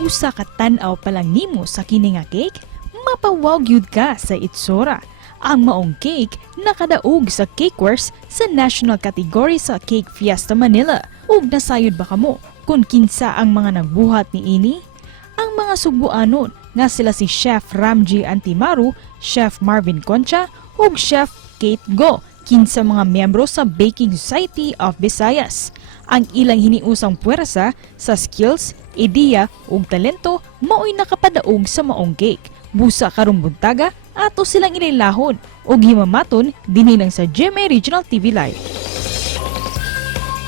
usa ka tan-aw pa lang nimo sa kini nga cake, mapawaw gyud ka sa itsura. Ang maong cake nakadaog sa Cakewars sa national category sa Cake Fiesta Manila. Ug nasayod ba kamo kung kinsa ang mga nagbuhat ni ini? Ang mga Sugbuanon nga sila si Chef Ramji Antimaru, Chef Marvin Concha ug Chef Kate Go, kinsa mga miyembro sa Baking Society of Visayas. Ang ilang hiniusang puwersa sa skills, ideya ug talento mao'y nakapadaog sa maong cake. Busa karong buntaga ato silang inilahon ug himamaton dinhi lang sa GMA Regional TV Live.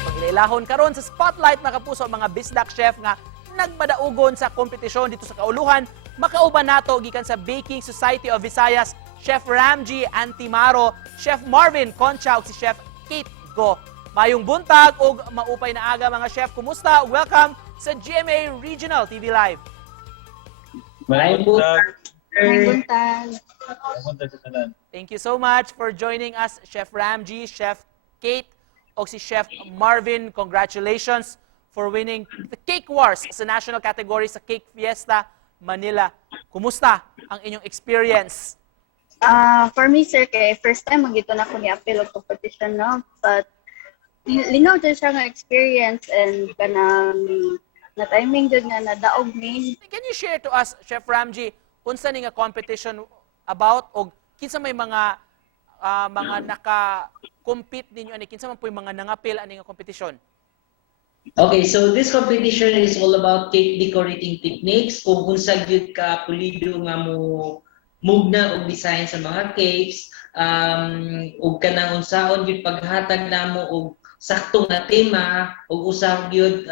Pagilahon karon sa spotlight mga kapuso mga bisdak chef nga nagmadaugon sa kompetisyon dito sa kauluhan, makauban nato gikan sa Baking Society of Visayas, Chef Ramji Antimaro, Chef Marvin Concha ug si Chef Kate Go. Mayong buntag ug maupay na aga mga chef. Kumusta? Welcome sa GMA Regional TV Live. Maraming buntag. Thank you so much for joining us, Chef Ramji, Chef Kate, o si Chef Marvin. Congratulations for winning the Cake Wars sa national category sa Cake Fiesta Manila. Kumusta ang inyong experience? For me, sir, kay first time magito na ko ni appeal og competition, no? But linaw dyan siya nga experience and kanang na timing dyan nga nadaog ni. Can you share to us, Chef Ramji, unsa ni nga competition about og kinsa may mga naka-compete ninyo ani kinsa man po'y mga nangapil ani nga competition? Okay, so this competition is all about cake decorating techniques. Kung unsa gyud ka pulido nga mo mugna og design sa mga cakes, ug kanang unsaon gyud paghatag namo og sakto nga tema ug usa gyud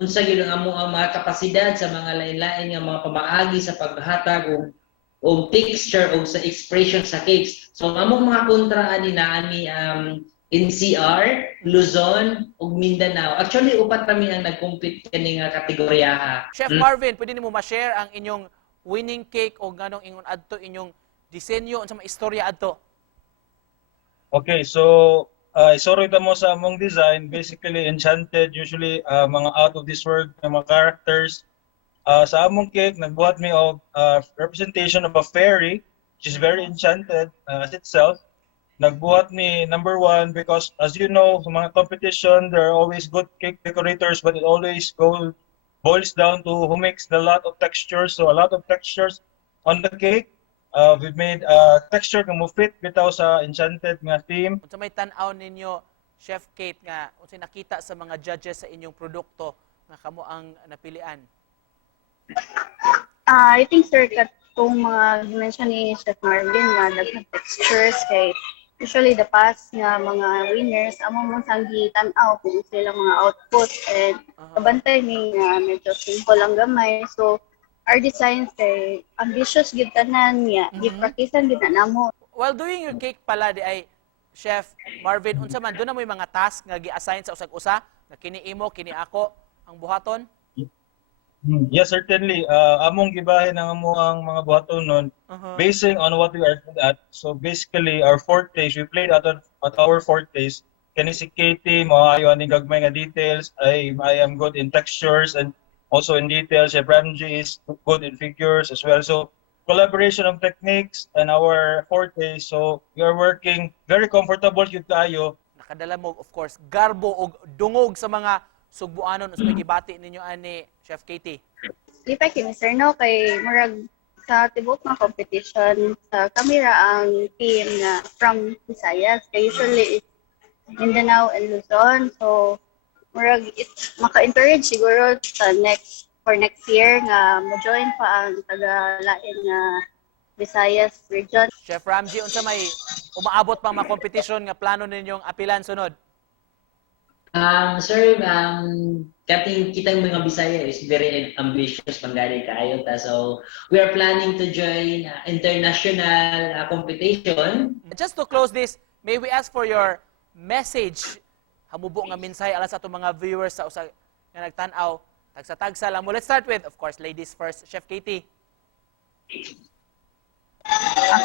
unsa gyud ang amo ang mga kapasidad sa mga lain-lain nga mga pamaagi sa paghatag og texture og sa expression sa cakes. So ang among mga kontra ani NCR, Luzon ug Mindanao. Actually upat kami ang nag-compete kani nga kategorya. Chef Marvin, pwede nimo ma-share ang inyong winning cake o ganong ingon adto inyong disenyo unsa may istorya adto? Okay, so isoro ita mo sa among design, basically enchanted, usually mga out of this world na mga characters. Sa among cake, nagbuhat mi og representation of a fairy, which is very enchanted as itself. Nagbuhat mi number one because, as you know, sa mga competition, there are always good cake decorators, but it always boils down to who makes the lot of textures. So a lot of textures on the cake. We've made a texture nga mo fit bitaw sa enchanted nga theme. Unsa may tan-aw ninyo, Chef Kate, nga unsay nakita sa mga judges sa inyong produkto nga kamo ang napilian? I think, sir, kung mga mention ni Chef Marvin nga nag-textures kay usually the past nga mga winners amo mo sang gitan-aw kung sila mga output and kabantay ni medyo simple lang gamay. So our designs kay ambitious gid tanan niya, gi-practicean gid na namo. While doing your cake pala di ay Chef Marvin, unsa man doon na mo'y mga task nga gi-assign sa usag-usa nga kini imo, kini ako ang buhaton? Yes, certainly. Among gibahin ang amo ang mga buhaton nun, basing on what we are good at. So basically, our fortes, we played at our fortes. Kani si Katie, maayo aning gagmay nga details. I am good in textures and also in details. Chef Ramji is good in figures as well. So collaboration of techniques and our fortes. So we are working very comfortable yun tayo. Nakadala mo, of course, garbo o dungog sa mga Sugbuanon o sa nagibati ninyo ani Chef Katie. Lipay kini, sir, no, kay murag sa tibok nga competition sa kamera ang team na from Visayas. Kay usually it's Mindanao and Luzon. So murag maka-encourage siguro sa next year nga mo-join pa ang taga-lain nga Visayas region. Chef Ramji, unsa may umaabot pang mga competition nga plano ninyong apilan sunod? Sir, kitang mga Bisaya is very ambitious panggali kaayo ta. So we are planning to join international competition. Just to close this, may we ask for your message, hamubo nga mensahe alas sa atong mga viewers sa usa nga nagtan-aw, tagsa-tagsa lang mo. Let's start with, of course, ladies first. Chef Katie.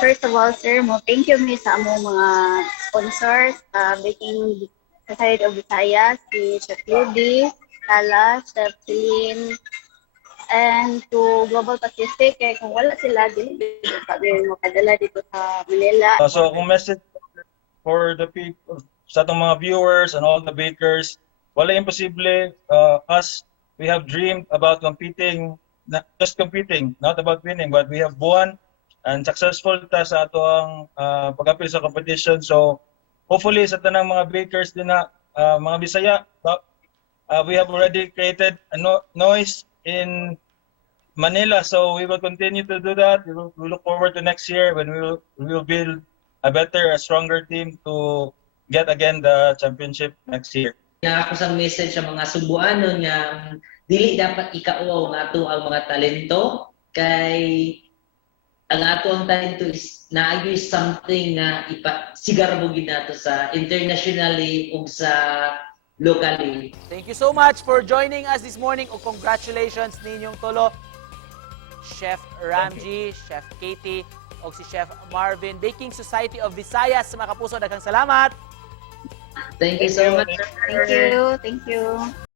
First of all, sir, thank you mi sa among mga sponsors, Baking Society of Visayas, si Chef Rudy, Tala, Chef Celine, and to Global Pacific. Kaya kung wala sila, dili kami makadala dito sa Manila. So kung message for the people, sa atong mga viewers and all the bakers, wala imposible. Us, we have dreamed about competing, not just competing, not about winning, but we have won and successful ta sa ato ang pag-apil sa competition. So hopefully sa tanang mga bakers din na mga Bisaya, we have already created a noise in Manila, so we will continue to do that. We look forward to next year when we will build a better, a stronger team to get again the championship next year. Nga ako sang message sa mga Subuanon nga dili dapat ikauaw nga ato ang mga talento kay ang ato ang talento is naayoy something na sigaro gid nato sa internationally ug sa locally. Thank you so much for joining us this morning ug congratulations ninyong tulo. Chef Ramji, Chef Katie, o si Chef Marvin, Baking Society of Visayas. Mga kapuso, daghang salamat! Thank you so much. Thank you. Thank you.